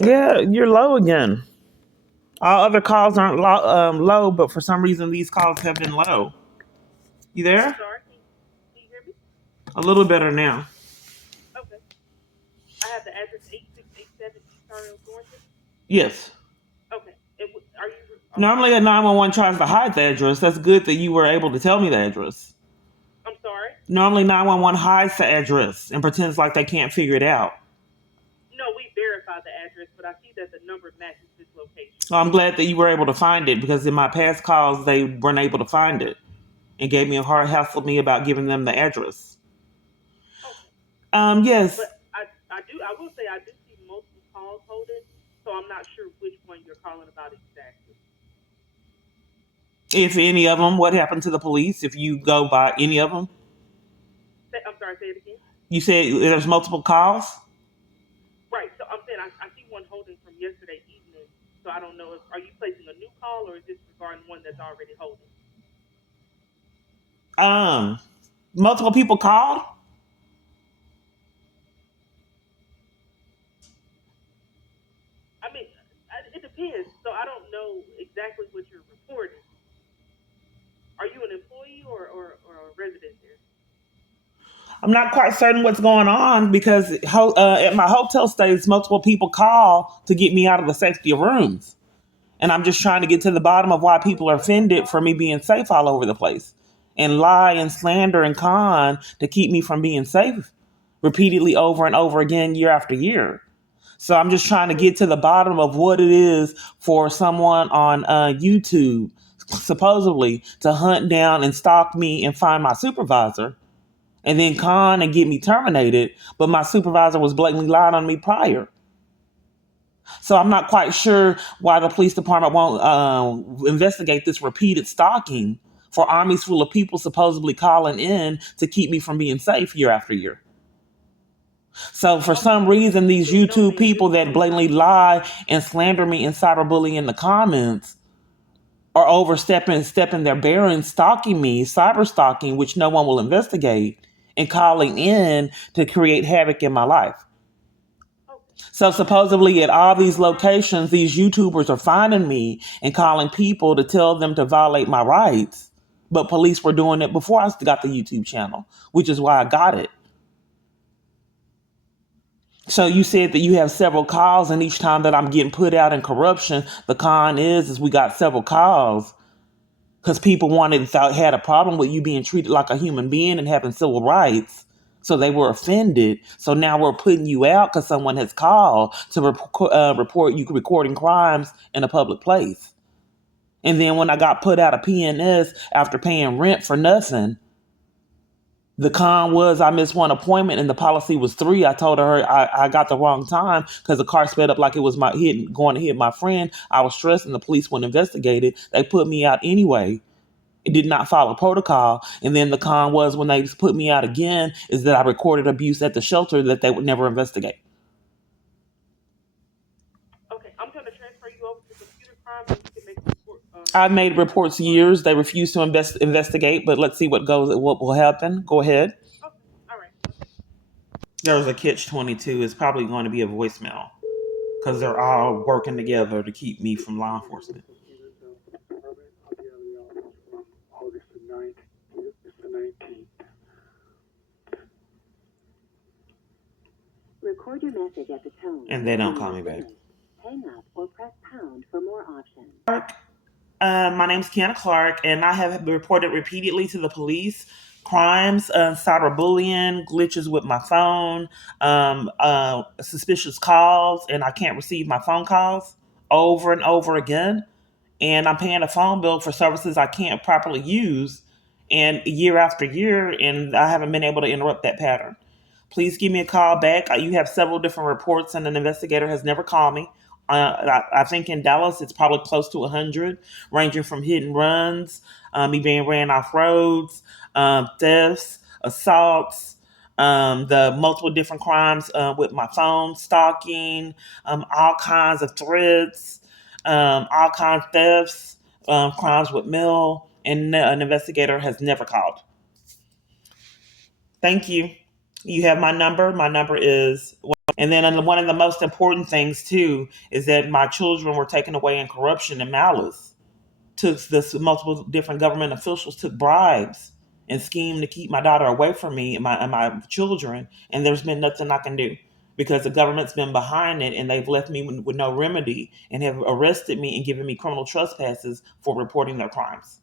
Yeah, you're low again. All other calls aren't low, but for some reason these calls have been low. You I'm there? sorry. Can you hear me? A little better now. Okay. I have the address 8687 East Harlem, Thornton. Yes. Okay. Are you? Normally a 911 tries to hide the address. That's good that you were able to tell me the address. I'm sorry. Normally 911 hides the address and pretends like they can't figure it out. No, we verified the address, but I see that the number matches this location. So I'm glad that you were able to find it because in my past calls they weren't able to find it and gave me a hard hassled me about giving them the address. Okay. Yes. But I will say I do see multiple calls holding, so I'm not sure which one you're calling about exactly. If any of them, what happened to the police? If you go by any of them, I'm sorry. Say it again. you said there's multiple calls. Right. So I'm saying I see one holding from yesterday evening. So I don't know if are you placing a new call or is this regarding one that's already holding? Um, Multiple people called. I mean, it depends. So I don't know exactly what you're reporting. Are you an employee or a resident there? I'm not quite certain what's going on because at my hotel stays, multiple people call to get me out of the safety of rooms. And I'm just trying to get to the bottom of why people are offended for me being safe all over the place and lie and slander and con to keep me from being safe repeatedly over and over again, year after year. So I'm just trying to So get to the bottom of what it is for someone on YouTube supposedly to hunt down and stalk me and find my supervisor and then con and get me terminated. But my supervisor was blatantly lying on me prior. So I'm not quite sure why the police department won't investigate this repeated stalking for armies full of people supposedly calling in to keep me from being safe year after year. So for okay, some so reason, these there's no YouTube way at this people that point. blatantly lie and slander me and cyberbully in the comments are stepping their bearings, stalking me, cyber stalking, which no one will investigate, and calling in to create havoc in my life. Okay, So okay, so supposedly at all these locations, these YouTubers are finding me and calling people to tell them to violate my rights. But police were doing it before I got the YouTube channel, which is why I got it. So you said that you have several calls, and each time that I'm getting put out in corruption, the con is we got several calls because people had a problem with you being treated like a human being and having civil rights. So they were offended. So now we're putting you out because someone has called to report you recording crimes in a public place. And then when I got put out of PNS after paying rent for nothing, the con was I missed one appointment and the policy was 3. I told her I got the wrong time because the car sped up like it was going to hit my friend. I was stressed and the police wouldn't investigate it. They put me out anyway. It did not follow protocol. And then the con was when they put me out again is that I recorded abuse at the shelter that they would never investigate. okay, I'm gonna transfer you over to computer crime and you can make a report. I've You made can make a reports report. years. They refuse to investigate, but let's see what will happen. Go ahead. Okay, all right. There was a catch 22. It's probably going to be a voicemail because they're all working together to keep me from law enforcement. Record your message at the tone. And they don't call me back. Hang up or press pound for more options. My name's Kiana Clark, and I have reported repeatedly to the police crimes, cyberbullying, glitches with my phone, suspicious calls, and I can't receive my phone calls over and over again. And I'm paying a phone bill for services I can't properly use, and year after year, and I haven't been able to interrupt that pattern. Please give me a call back. You have several different reports, and an investigator has never called me. I think in Dallas it's probably close to 100, ranging from hit and runs, me being ran off roads, thefts, assaults, the multiple different crimes with my phone, stalking, all kinds of threats, all kinds of thefts, crimes with mail, and an investigator has never called. Thank you. You have my number. My number is And then one of the most important things too is that my children were taken away in corruption and malice. Took this multiple different government officials took bribes and schemed to keep my daughter away from me and my children. And there's been nothing I can do because the government's been behind it and they've left me with no remedy and have arrested me and given me criminal trespasses for reporting their crimes.